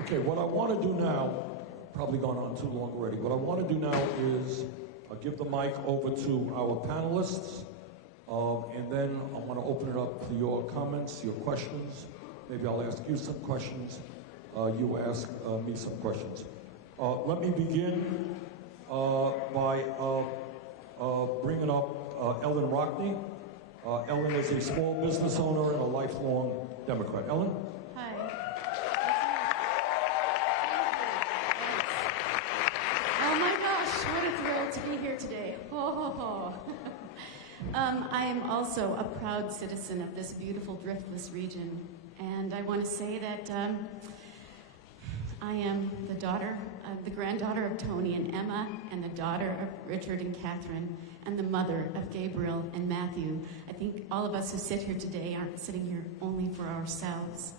Okay, what I want to do now, probably gone on too long already, what I want to do now is give the mic over to our panelists, and then I want to open it up for your comments, your questions. Maybe I'll ask you some questions, you ask me some questions. Let me begin by bringing up Ellen Rockney. Ellen is a small business owner and a lifelong Democrat. Ellen? Hi. Oh my gosh, what a thrill to be here today. Ho, ho, ho. I am also a proud citizen of this beautiful driftless region, and I want to say that I am the granddaughter of Tony and Emma, and the daughter of Richard and Catherine, and the mother of Gabriel and Matthew. I think all of us who sit here today aren't sitting here only for ourselves.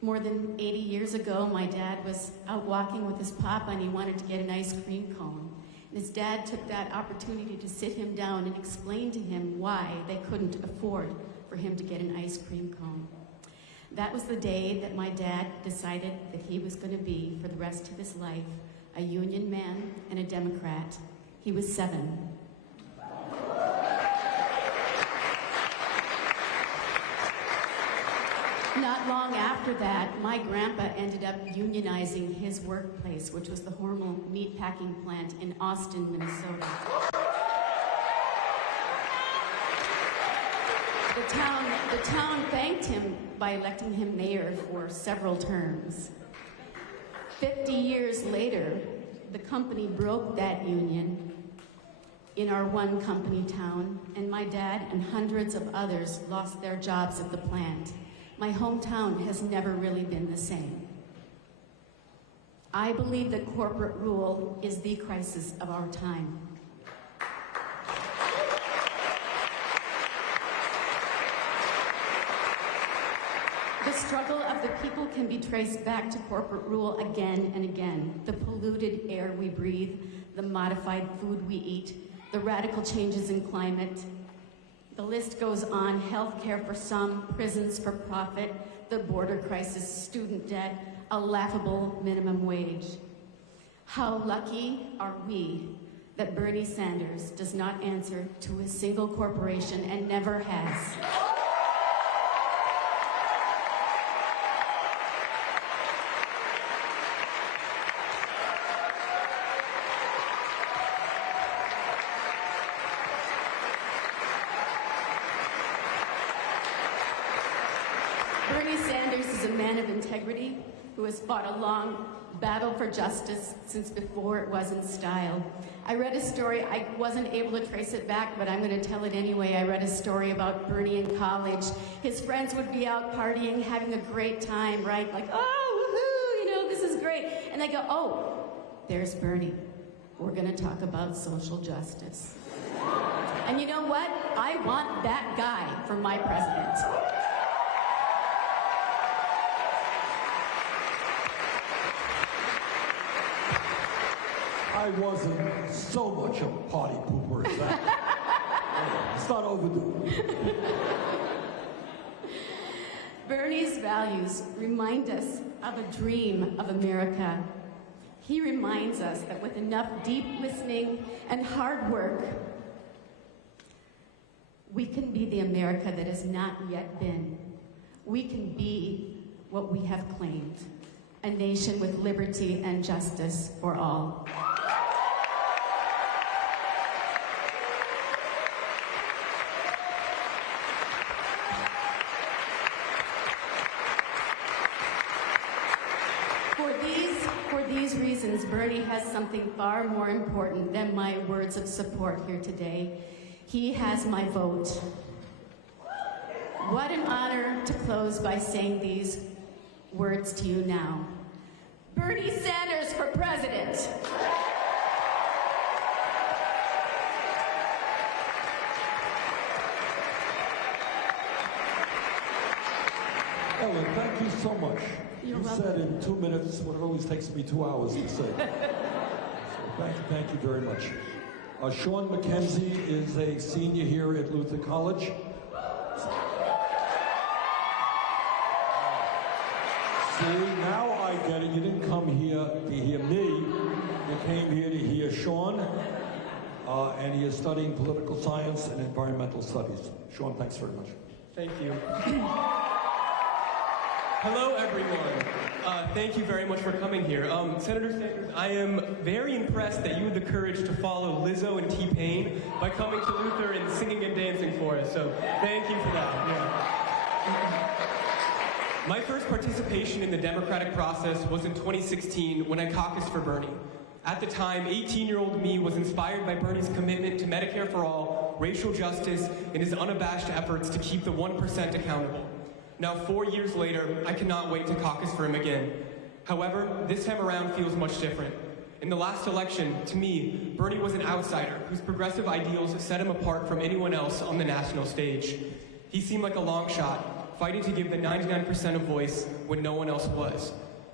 More than 80 years ago, my dad was out walking with his papa, and he wanted to get an ice cream cone. And his dad took that opportunity to sit him down and explain to him why they couldn't afford for him to get an ice cream cone. That was the day that my dad decided that he was going to be, for the rest of his life, a Union man and a Democrat. He was 7. Not long after that, my grandpa ended up unionizing his workplace, which was the Hormel meatpacking plant in Austin, Minnesota. The town thanked him by electing him mayor for several terms. 50 years later, the company broke that union in our one company town, and my dad and hundreds of others lost their jobs at the plant. My hometown has never really been the same. I believe that corporate rule is the crisis of our time. The struggle of the people can be traced back to corporate rule again and again. The polluted air we breathe, the modified food we eat, the radical changes in climate. The list goes on: healthcare for some, prisons for profit, the border crisis, student debt, a laughable minimum wage. How lucky are we that Bernie Sanders does not answer to a single corporation and never has. Bernie Sanders is a man of integrity who has fought a long battle for justice since before it was in style. I read a story, I wasn't able to trace it back, but I'm going to tell it anyway. I read a story about Bernie in college. His friends would be out partying, having a great time, right? Like, oh, woohoo, this is great. And they go, oh, there's Bernie. We're going to talk about social justice. And you know what? I want that guy for my president. I wasn't so much a party pooper as that. It's not overdue. Bernie's values remind us of a dream of America. He reminds us that with enough deep listening and hard work, we can be the America that has not yet been. We can be what we have claimed, a nation with liberty and justice for all. For these reasons, Bernie has something far more important than my words of support here today. He has my vote. What an honor to close by saying these words to you now. Bernie Sanders for president. Ellen, thank you so much. You're you welcome. said in 2 minutes what it always takes me 2 hours to say. So thank you very much. Sean McKenzie is a senior here at Luther College. See, now I get it. You didn't come here to hear me. You came here to hear Sean, and he is studying political science and environmental studies. Sean, thanks very much. Thank you. Hello, everyone. Thank you very much for coming here. Senator Sanders, I am very impressed that you had the courage to follow Lizzo and T-Pain by coming to Luther and singing and dancing for us. So thank you for that. Yeah. My first participation in the democratic process was in 2016 when I caucused for Bernie. At the time, 18-year-old me was inspired by Bernie's commitment to Medicare for all, racial justice, and his unabashed efforts to keep the 1% accountable. Now, 4 years later, I cannot wait to caucus for him again. However, this time around feels much different. In the last election, to me, Bernie was an outsider whose progressive ideals set him apart from anyone else on the national stage. He seemed like a long shot, fighting to give the 99% a voice when no one else was.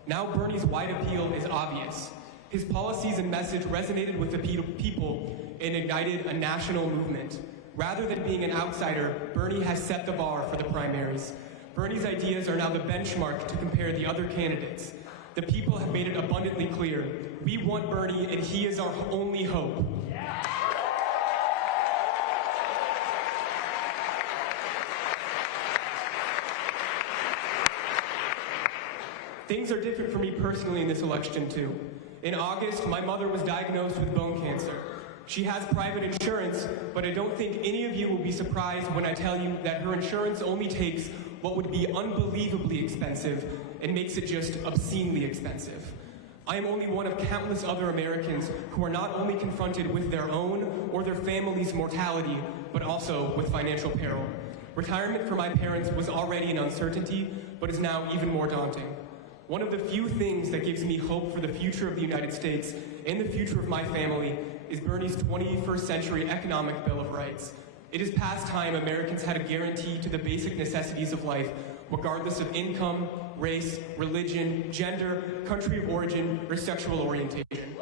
Now Bernie's wide appeal is obvious. His policies and message resonated with the people and ignited a national movement. Rather than being an outsider, Bernie has set the bar for the primaries. Bernie's ideas are now the benchmark to compare the other candidates. The people have made it abundantly clear. We want Bernie, and he is our only hope. Things are different for me personally in this election, too. In August, my mother was diagnosed with bone cancer. She has private insurance, but I don't think any of you will be surprised when I tell you that her insurance only takes what would be unbelievably expensive and makes it just obscenely expensive. I am only one of countless other Americans who are not only confronted with their own or their family's mortality, but also with financial peril. Retirement for my parents was already an uncertainty, but is now even more daunting. One of the few things that gives me hope for the future of the United States and the future of my family is Bernie's 21st century economic Bill of Rights. It is past time Americans had a guarantee to the basic necessities of life, regardless of income, race, religion, gender, country of origin, or sexual orientation.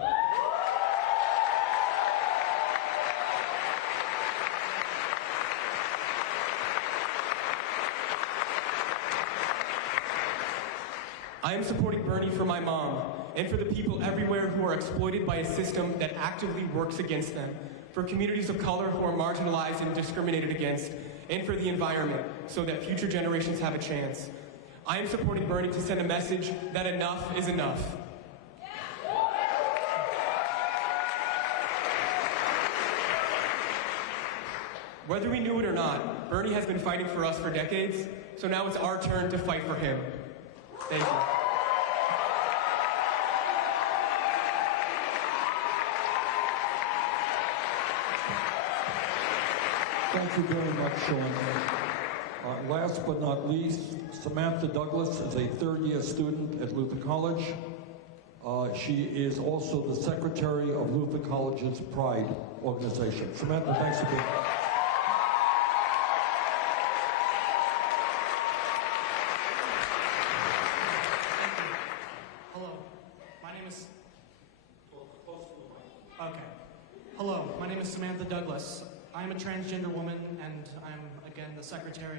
I am supporting Bernie for my mom and for the people everywhere who are exploited by a system that actively works against them, for communities of color who are marginalized and discriminated against, and for the environment so that future generations have a chance. I am supporting Bernie to send a message that enough is enough. Whether we knew it or not, Bernie has been fighting for us for decades, so now it's our turn to fight for him. Thank you. Thank you very much, Sean. Last but not least, Samantha Douglas is a third-year student at Luther College. She is also the secretary of Luther College's Pride organization. Samantha, thanks for being here. Hello, my name is Samantha Douglas. I am a transgender woman, and I'm, again, the secretary